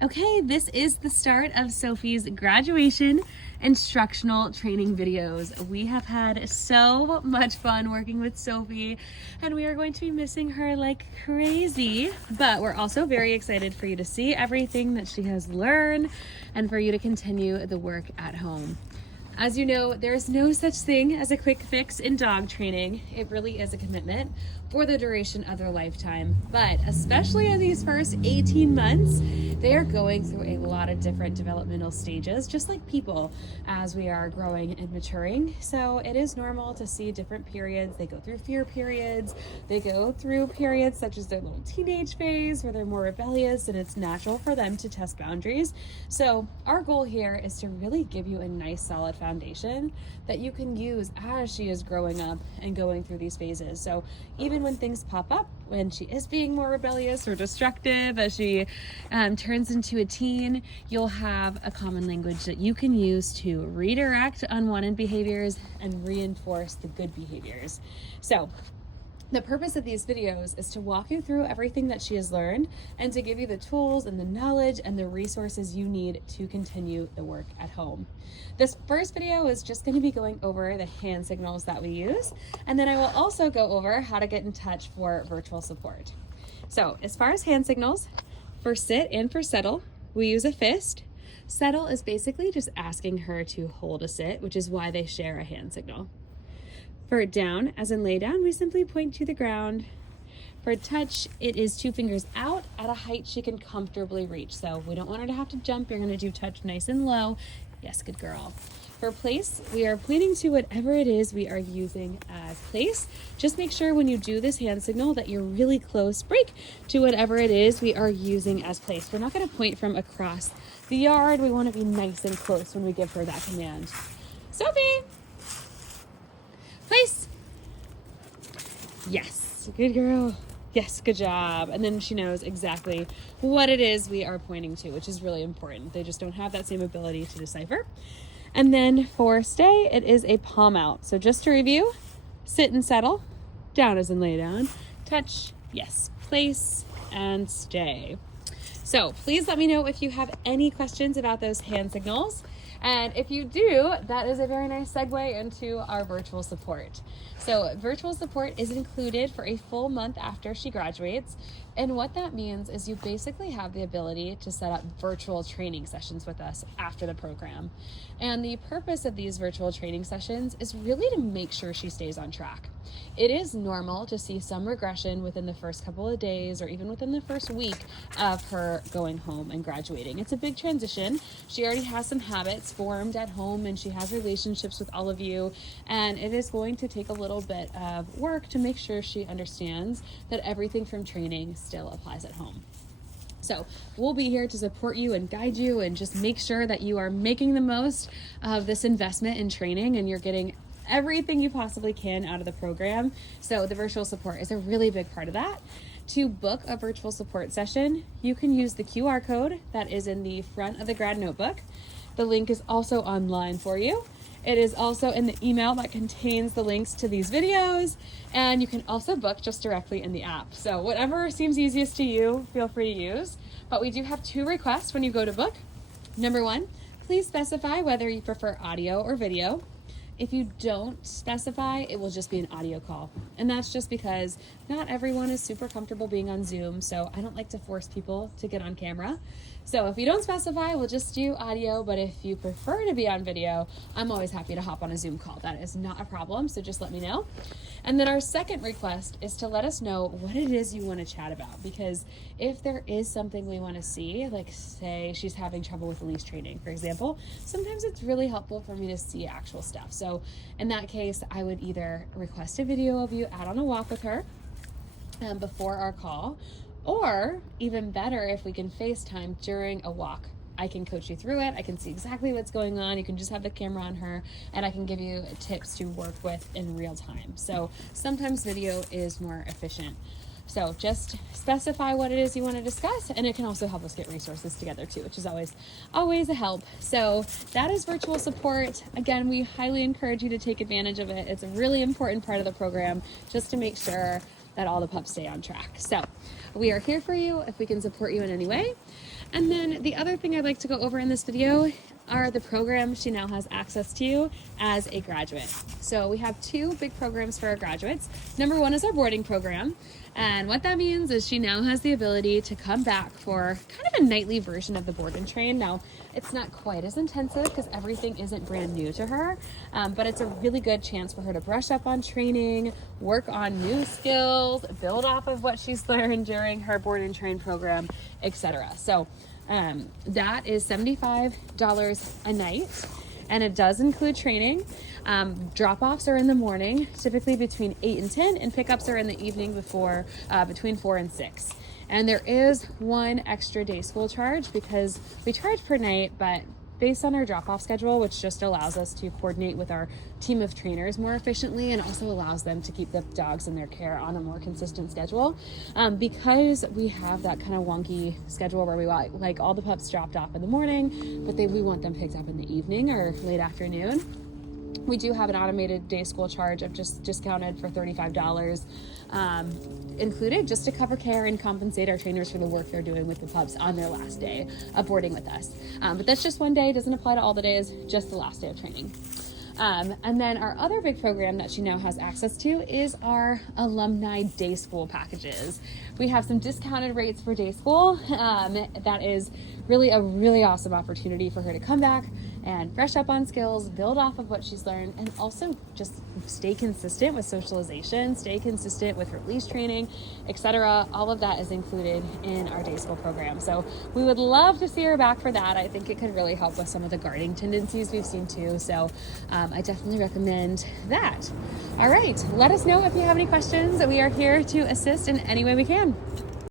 Okay, this is the start of Sofie's graduation instructional training videos. We have had so much fun working with Sofie, and we are going to be missing her like crazy, but we're also very excited for you to see everything that she has learned and for you to continue the work at home. As you know, there is no such thing as a quick fix in dog training. It really is a commitment for the duration of their lifetime. But especially in these first 18 months, they are going through a lot of different developmental stages, just like people, as we are growing and maturing. So it is normal to see different periods. They go through fear periods. They go through periods such as their little teenage phase where they're more rebellious, and it's natural for them to test boundaries. So our goal here is to really give you a nice solid foundation that you can use as she is growing up and going through these phases. So even when things pop up, when she is being more rebellious or destructive, as she turns into a teen, you'll have a common language that you can use to redirect unwanted behaviors and reinforce the good behaviors. So the purpose of these videos is to walk you through everything that she has learned and to give you the tools and the knowledge and the resources you need to continue the work at home. This first video is just going to be going over the hand signals that we use, and then I will also go over how to get in touch for virtual support. So as far as hand signals, for sit and for settle, we use a fist. Settle is basically just asking her to hold a sit, which is why they share a hand signal. For down, as in lay down, we simply point to the ground. For touch, it is 2 fingers out at a height she can comfortably reach. So we don't want her to have to jump. You're going to do touch nice and low. Yes, good girl. For place, we are pointing to whatever it is we are using as place. Just make sure when you do this hand signal that you're really close, break, to whatever it is we are using as place. We're not going to point from across the yard. We want to be nice and close when we give her that command. Sofie! Place. Yes, good girl. Yes, good job. And then she knows exactly what it is we are pointing to, which is really important. They just don't have that same ability to decipher. And then for stay, it is a palm out. So just to review, sit and settle, down as in lay down, touch, yes, place, and stay. So please let me know if you have any questions about those hand signals. And if you do, that is a very nice segue into our virtual support. So virtual support is included for a full month after she graduates. And what that means is you basically have the ability to set up virtual training sessions with us after the program. And the purpose of these virtual training sessions is really to make sure she stays on track. It is normal to see some regression within the first couple of days or even within the first week of her going home and graduating. It's a big transition. She already has some habits formed at home and she has relationships with all of you, and it is going to take a little bit of work to make sure she understands that everything from training still applies at home. So we'll be here to support you and guide you and just make sure that you are making the most of this investment in training and you're getting everything you possibly can out of the program. So the virtual support is a really big part of that. To book a virtual support session, you can use the QR code that is in the front of the grad notebook. The link is also online for you. It is also in the email that contains the links to these videos, and you can also book just directly in the app. So whatever seems easiest to you, feel free to use. But we do have 2 requests when you go to book. Number 1, please specify whether you prefer audio or video. If you don't specify, it will just be an audio call. And that's just because not everyone is super comfortable being on Zoom, so I don't like to force people to get on camera. So if you don't specify, we'll just do audio, but if you prefer to be on video, I'm always happy to hop on a Zoom call. That is not a problem, so just let me know. And then our second request is to let us know what it is you want to chat about, because if there is something we want to see, like say she's having trouble with leash training, for example, sometimes it's really helpful for me to see actual stuff. So in that case, I would either request a video of you out on a walk with her before our call, or even better, if we can FaceTime during a walk. I can coach you through it. I can see exactly what's going on. You can just have the camera on her and I can give you tips to work with in real time. So sometimes video is more efficient. So just specify what it is you want to discuss, and it can also help us get resources together too, which is always a help. So that is virtual support. Again, we highly encourage you to take advantage of it. It's a really important part of the program just to make sure that all the pups stay on track. So we are here for you if we can support you in any way. And then the other thing I'd like to go over in this video are the programs she now has access to as a graduate. So we have two big programs for our graduates. Number one is our boarding program. And what that means is she now has the ability to come back for kind of a nightly version of the board and train. Now, it's not quite as intensive because everything isn't brand new to her, but it's a really good chance for her to brush up on training, work on new skills, build off of what she's learned during her board and train program, etc. So that is $75 a night, and it does include training. Drop-offs are in the morning, typically between 8 and 10, and pickups are in the evening before between 4 and 6. And there is one extra day school charge because we charge per night, but based on our drop-off schedule, which just allows us to coordinate with our team of trainers more efficiently and also allows them to keep the dogs in their care on a more consistent schedule. Because we have that kind of wonky schedule where we like all the pups dropped off in the morning, but we want them picked up in the evening or late afternoon. We do have an automated day school charge of just discounted for $35 included just to cover care and compensate our trainers for the work they're doing with the pups on their last day of boarding with us. But that's just one day, doesn't apply to all the days, just the last day of training. And then our other big program that she now has access to is our alumni day school packages. We have some discounted rates for day school. That is really a really awesome opportunity for her to come back and brush up on skills, build off of what she's learned, and also just stay consistent with socialization, stay consistent with her leash training, etc. All of that is included in our day school program. So we would love to see her back for that. I think it could really help with some of the guarding tendencies we've seen too. So I definitely recommend that. All right, let us know if you have any questions. We are here to assist in any way we can.